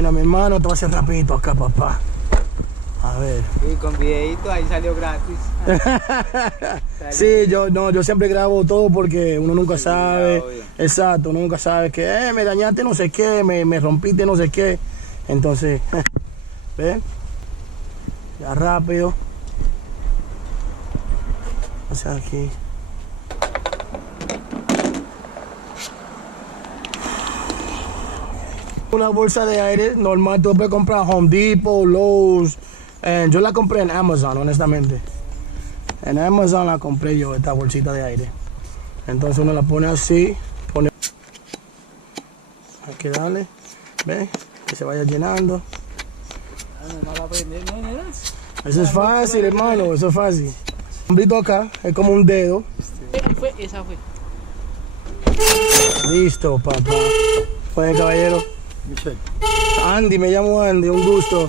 Bueno, mi hermano, te voy a hacer rapidito acá, papá. A ver. Y con videito ahí salió gratis. Sí, yo siempre grabo todo porque uno nunca sabe. obvio. Exacto, uno nunca sabe que me dañaste no sé qué, me rompiste no sé qué. Entonces, ¿ves? Ya rápido. O sea, aquí. Una bolsa de aire normal, tú puedes comprar Home Depot, Lowe's. Yo la compré en Amazon, honestamente. En Amazon la compré yo, esta bolsita de aire. Entonces uno la pone así, pone... Hay que darle, ¿ves? Que se vaya llenando. Eso es fácil, hermano, eso es fácil. Un brito acá, es como un dedo. Esa fue. Listo, papá. Pues caballero. Andy, me llamo Andy, un gusto.